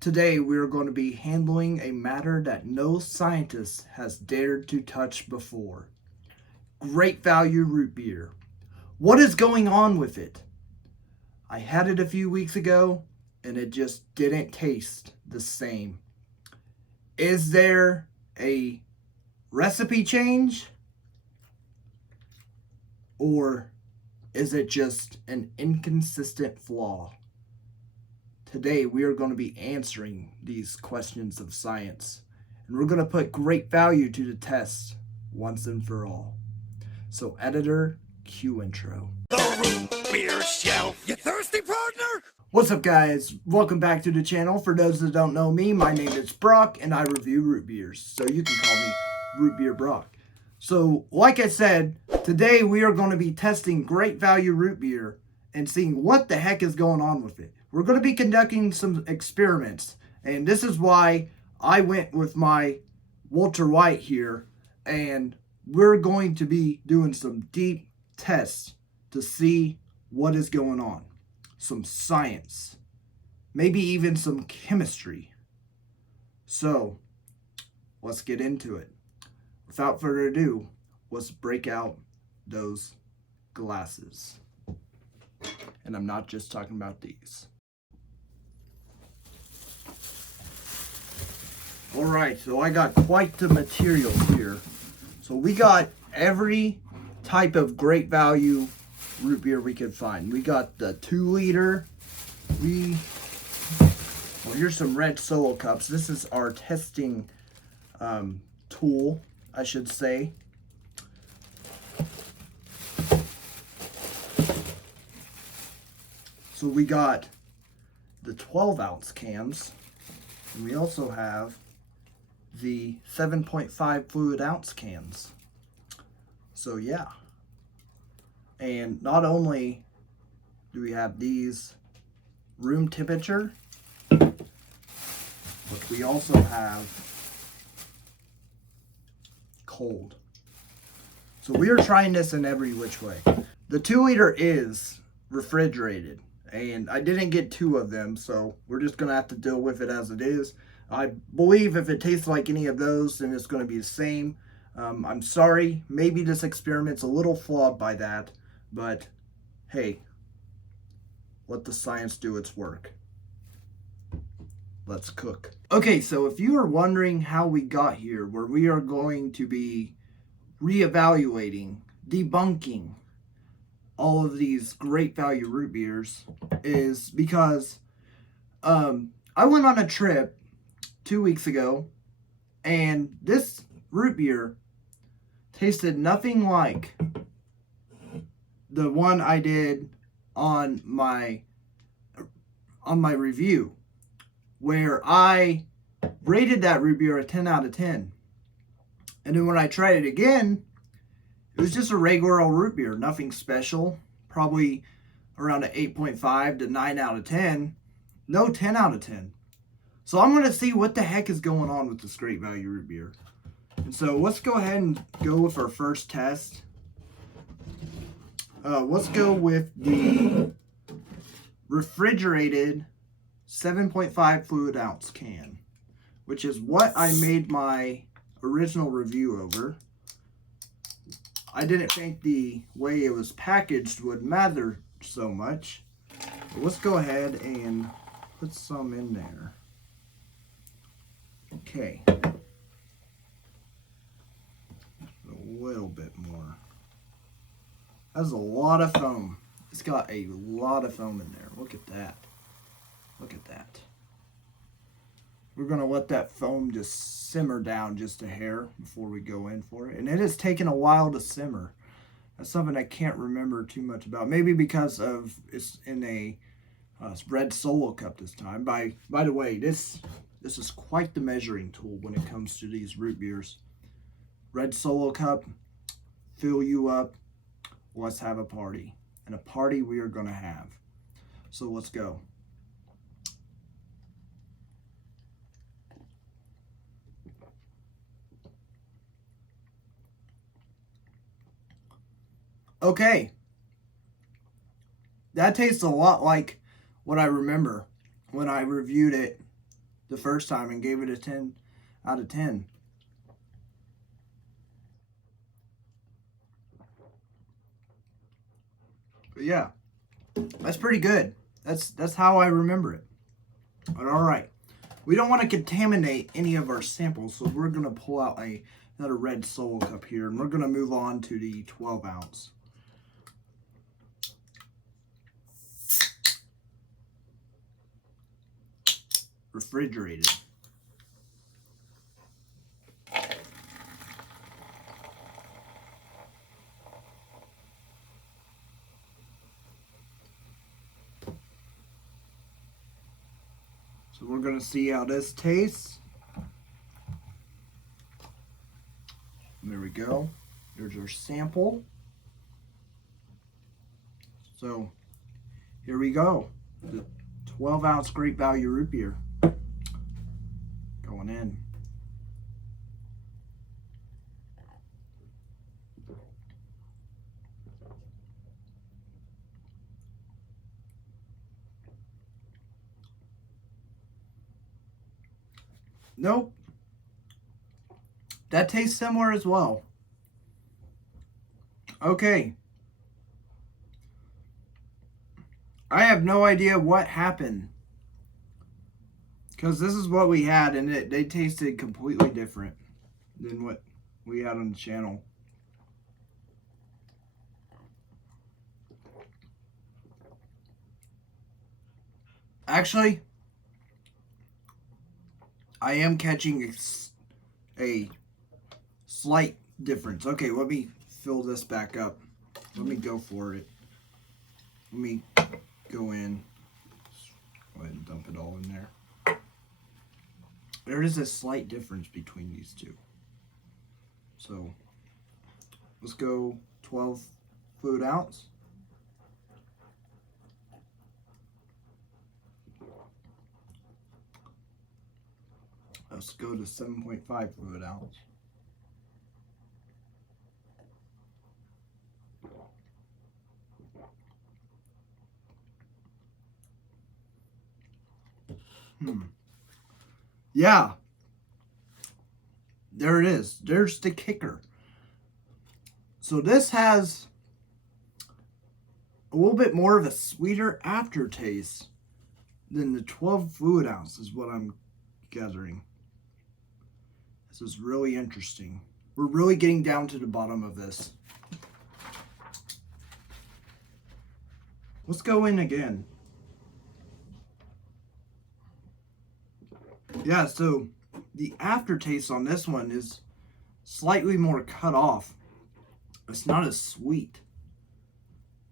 Today we are going to be handling a matter that no scientist has dared to touch before. Great value root beer. What is going on with it? I had it a few weeks ago and it just didn't taste the same. Is there a recipe change? Or is it just an inconsistent flaw? Today, we are going to be answering these questions of science, and we're going to put great value to the test once and for all. So, editor, cue intro. The root beer shelf. You thirsty, partner? What's up, guys? Welcome back to the channel. For those that don't know me, my name is Brock, and I review root beers, so you can call me Root Beer Brock. So, like I said, today we are going to be testing great value root beer and seeing what the heck is going on with it. We're going to be conducting some experiments, and this is why I went with my Walter White here, and we're going to be doing some deep tests to see what is going on. Some science, maybe even some chemistry. So, let's get into it. Without further ado, let's break out those glasses. And I'm not just talking about these. Alright, so I got quite the material here. So we got every type of great value root beer we could find. We got the 2-liter. Well, here's some red solo cups. This is our testing tool, I should say. So we got the 12-ounce cans, and we also have the 7.5 fluid ounce cans. So yeah. And not only do we have these room temperature, but we also have cold. So we are trying this in every which way. The 2-liter is refrigerated, and I didn't get 2 of them, so we're just gonna have to deal with it as it is. I believe if it tastes like any of those, then it's going to be the same. I'm sorry, maybe this experiment's a little flawed by that, but hey, let the science do its work. Let's cook. Okay, so if you are wondering how we got here, where we are going to be reevaluating, debunking all of these great value root beers, is because I went on a trip 2 weeks ago, and this root beer tasted nothing like the one I did on my review, where I rated that root beer a 10 out of 10. And then when I tried it again, it was just a regular old root beer, nothing special, probably around an 8.5 to 9 out of 10, no 10 out of 10. So I'm going to see what the heck is going on with this great value root beer. And so let's go ahead and go with our first test. Let's go with the refrigerated 7.5 fluid ounce can, which is what I made my original review over. I didn't think the way it was packaged would matter so much. But let's go ahead and put some in there. Okay, a little bit more. That's a lot of foam. It's got a lot of foam in there. Look at that. Look at that. We're going to let that foam just simmer down just a hair before we go in for it. And it has taken a while to simmer. That's something I can't remember too much about. Maybe because of it's in a red solo cup this time. By the way, this is quite the measuring tool when it comes to these root beers. Red solo cup, fill you up. Let's have a party. And a party we are going to have. So let's go. Okay. That tastes a lot like what I remember when I reviewed it the first time and gave it a 10 out of 10. But yeah, that's pretty good. That's how I remember it. But all right, we don't want to contaminate any of our samples, so we're gonna pull out another red Solo cup here, and we're gonna move on to the 12 ounce. Refrigerated. So we're going to see how this tastes. There we go. There's our sample. So here we go. The 12 ounce Great Value root beer going in. Nope. That tastes similar as well. Okay. I have no idea what happened. Because this is what we had, and they tasted completely different than what we had on the channel. Actually, I am catching a slight difference. Okay, let me fill this back up. Let me go for it. Let me go in. Go ahead and dump it all in there. There is a slight difference between these two. So, let's go 12 fluid ounce. Let's go to 7.5 fluid ounce. Yeah. There it is. There's the kicker. So this has a little bit more of a sweeter aftertaste than the 12 fluid ounce is what I'm gathering. This is really interesting. We're really getting down to the bottom of this. Let's go in again. Yeah, so the aftertaste on this one is slightly more cut off. It's not as sweet.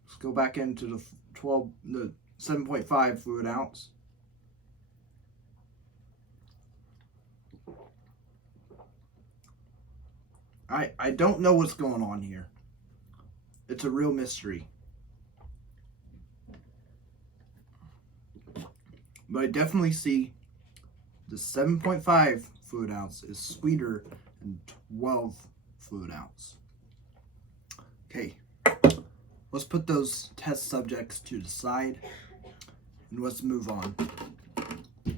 Let's go back into the 7.5 fluid ounce. I don't know what's going on here. It's a real mystery. But I definitely see the 7.5 fluid ounce is sweeter than 12 fluid ounce. Okay, let's put those test subjects to the side and let's move on.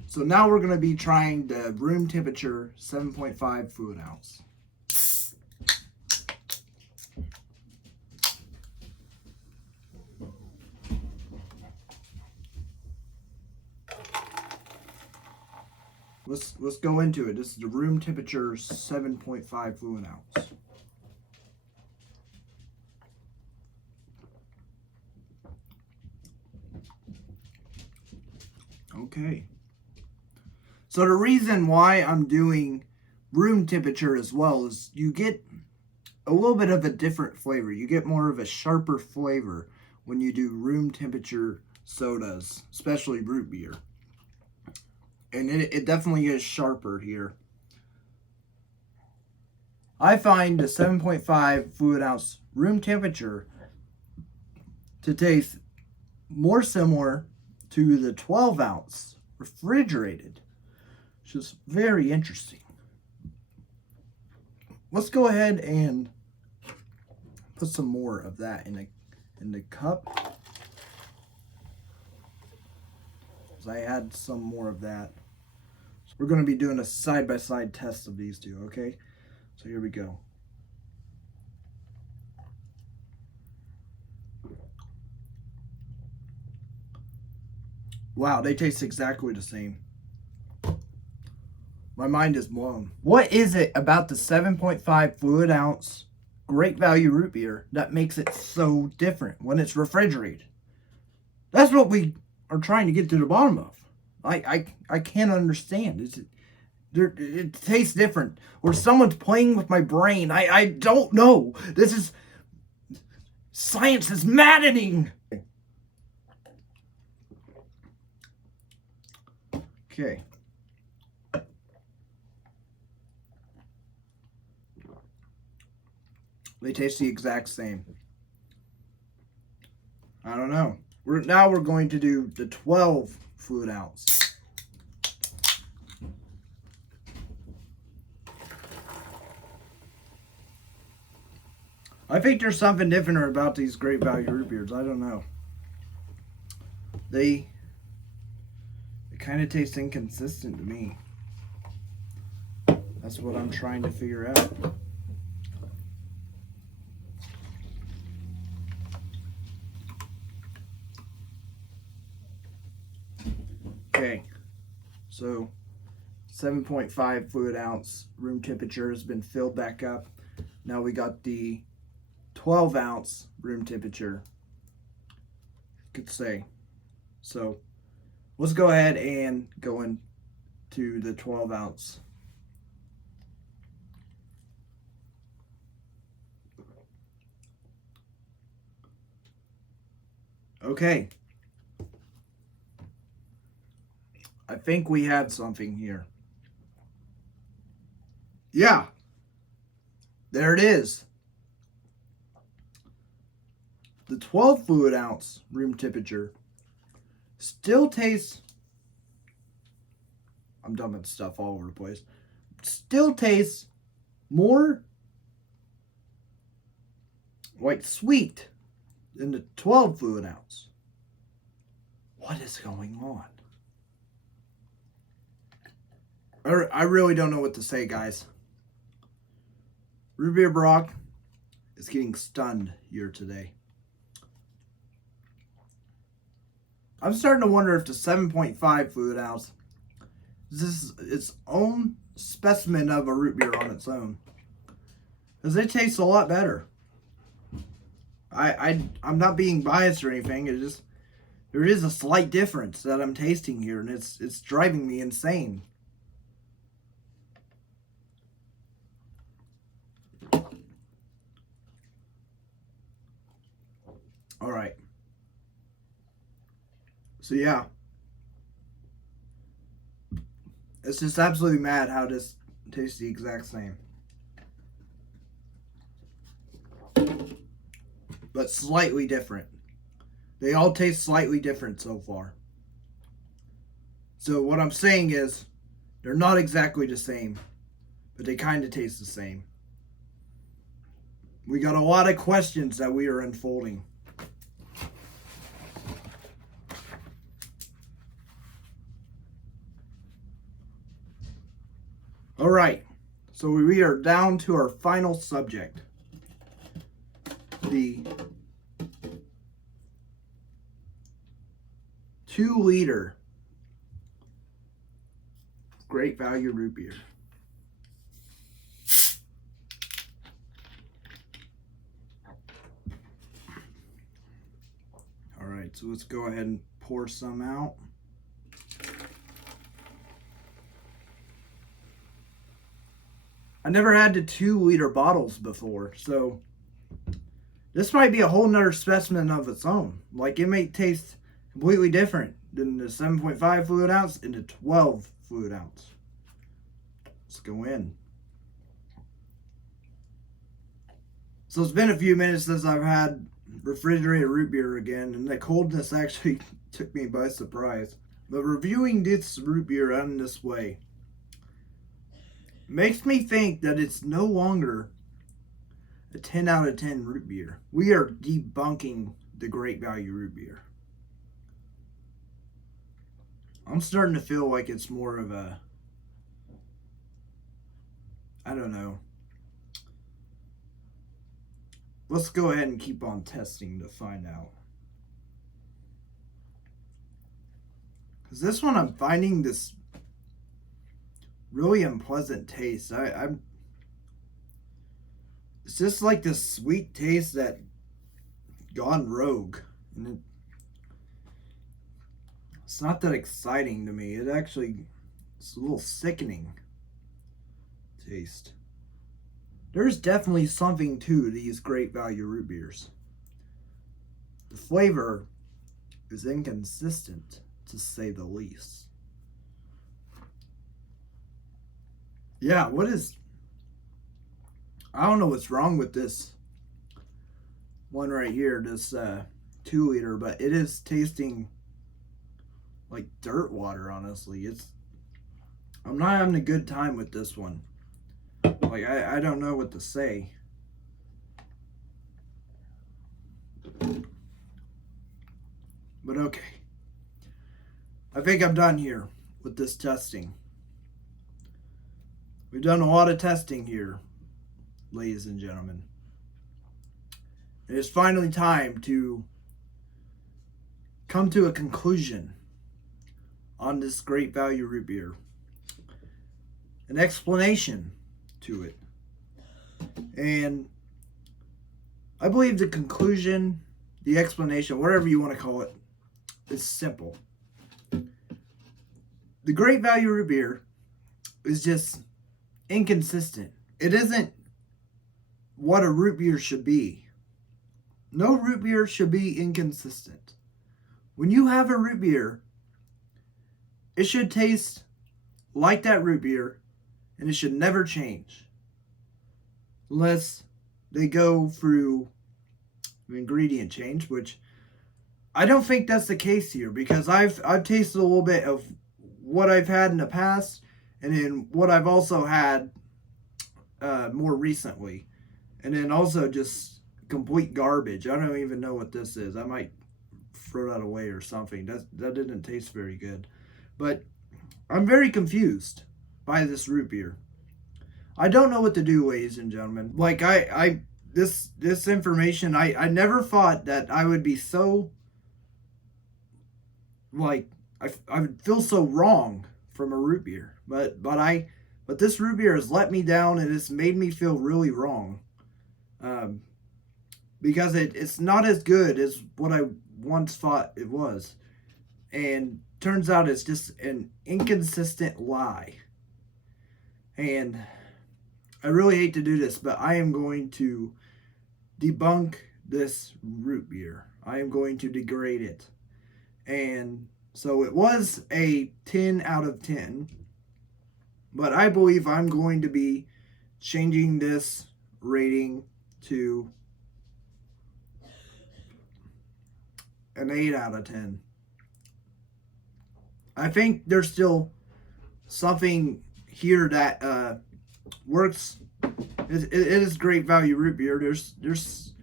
So now we're going to be trying the room temperature 7.5 fluid ounce. Let's go into it. This is the room temperature 7.5 fluid ounce. Okay. So the reason why I'm doing room temperature as well is you get a little bit of a different flavor. You get more of a sharper flavor when you do room temperature sodas, especially root beer. And it definitely is sharper here. I find the 7.5 fluid ounce room temperature to taste more similar to the 12 ounce refrigerated, which is very interesting. Let's go ahead and put some more of that in the cup. I had some more of that. So we're going to be doing a side-by-side test of these two, okay? So here we go. Wow, they taste exactly the same. My mind is blown. What is it about the 7.5 fluid ounce Great Value root beer that makes it so different when it's refrigerated? That's what we are trying to get to the bottom of. I can't understand. It tastes different. Or someone's playing with my brain. I don't know. This is... Science is maddening. Okay. They taste the exact same. I don't know. Now we're going to do the 12 fluid ounce. I think there's something different about these Great Value root beers. I don't know. They kind of taste inconsistent to me. That's what I'm trying to figure out. Okay, so 7.5 fluid ounce room temperature has been filled back up. Now we got the 12 ounce room temperature, could say. So let's go ahead and go into the 12 ounce. Okay. I think we had something here. Yeah. There it is. The 12 fluid ounce room temperature still tastes... I'm dumping stuff all over the place. Still tastes more like sweet than the 12 fluid ounce. What is going on? I really don't know what to say, guys. Root Beer Brock is getting stunned here today. I'm starting to wonder if the 7.5 fluid ounce is its own specimen of a root beer on its own. Because it tastes a lot better. I'm not being biased or anything. It just, there is a slight difference that I'm tasting here, and it's driving me insane. All right. So yeah, it's just absolutely mad how this tastes the exact same, but slightly different. They all taste slightly different so far. So what I'm saying is, they're not exactly the same, but they kind of taste the same. We got a lot of questions that we are unfolding. All right, so we are down to our final subject. The 2-liter Great Value root beer. All right, so let's go ahead and pour some out. I never had the 2-liter bottles before, so this might be a whole nother specimen of its own. Like, it may taste completely different than the 7.5 fluid ounce and the 12 fluid ounce. Let's go in. So it's been a few minutes since I've had refrigerated root beer again, and the coldness actually took me by surprise. But reviewing this root beer in this way makes me think that it's no longer a 10 out of 10 root beer. We are debunking the Great Value root beer. I'm starting to feel like it's more of a I don't know. Let's go ahead and keep on testing to find out. Because this one I'm finding this really unpleasant taste. It's just like this sweet taste that gone rogue. And it's not that exciting to me. It's a little sickening taste. There's definitely something to these Great Value root beers. The flavor is inconsistent, to say the least. Yeah, I don't know what's wrong with this one right here, this 2 liter, but it is tasting like dirt water, honestly. I'm not having a good time with this one. Like, I don't know what to say. But okay. I think I'm done here with this testing. We've done a lot of testing here, ladies and gentlemen. It is finally time to come to a conclusion on this Great Value root beer. An explanation to it. And I believe the conclusion, the explanation, whatever you want to call it, is simple. The Great Value root beer is just inconsistent. It isn't what a root beer should be. No root beer should be inconsistent. When you have a root beer, it should taste like that root beer, and it should never change. Unless they go through an ingredient change, which I don't think that's the case here, because I've tasted a little bit of what I've had in the past, and then what I've also had more recently, and then also just complete garbage. I don't even know what this is. I might throw that away or something. That didn't taste very good, but I'm very confused by this root beer. I don't know what to do, ladies and gentlemen. Like this information, I never thought that I would be so, like, I would feel so wrong from a root beer, but this root beer has let me down, and it's made me feel really wrong, because it's not as good as what I once thought it was, and turns out it's just an inconsistent lie. And I really hate to do this, but I am going to debunk this root beer. I am going to degrade it. And so it was a 10 out of 10, but I believe I'm going to be changing this rating to an 8 out of 10. I think there's still something here that works. It is Great Value root beer. There's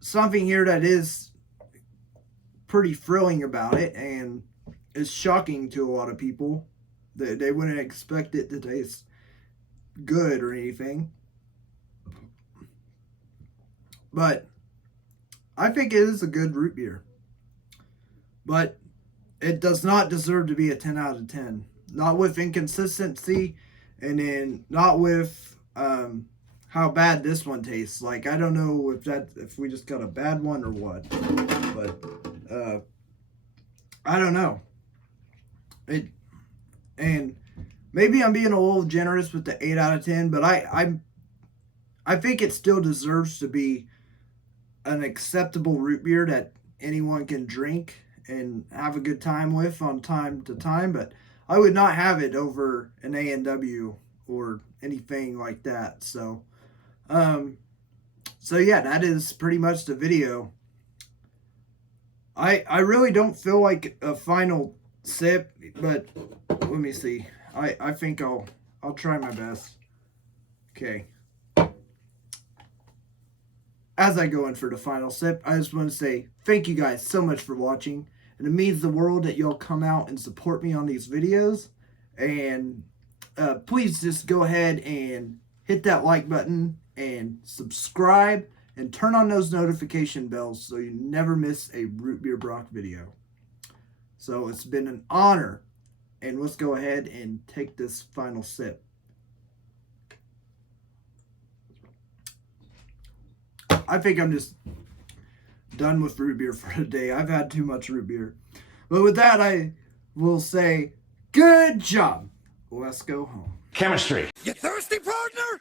something here that is pretty thrilling about it, and is shocking to a lot of people. They wouldn't expect it to taste good or anything. But I think it is a good root beer. But it does not deserve to be a 10 out of 10. Not with inconsistency, and then not with how bad this one tastes. Like, I don't know if we just got a bad one or what. But I don't know. And maybe I'm being a little generous with the 8 out of 10, but I think it still deserves to be an acceptable root beer that anyone can drink and have a good time with on time to time. But I would not have it over an A&W or anything like that. So yeah, that is pretty much the video. I really don't feel like a final sip, but let me see. I think I'll try my best. Okay. As I go in for the final sip, I just want to say thank you guys so much for watching. And it means the world that y'all come out and support me on these videos. And please just go ahead and hit that like button and subscribe and turn on those notification bells so you never miss a Root Beer Brock video. So it's been an honor, and let's go ahead and take this final sip. I think I'm just done with root beer for today. I've had too much root beer. But with that, I will say, good job. Let's go home. Chemistry. You thirsty, partner?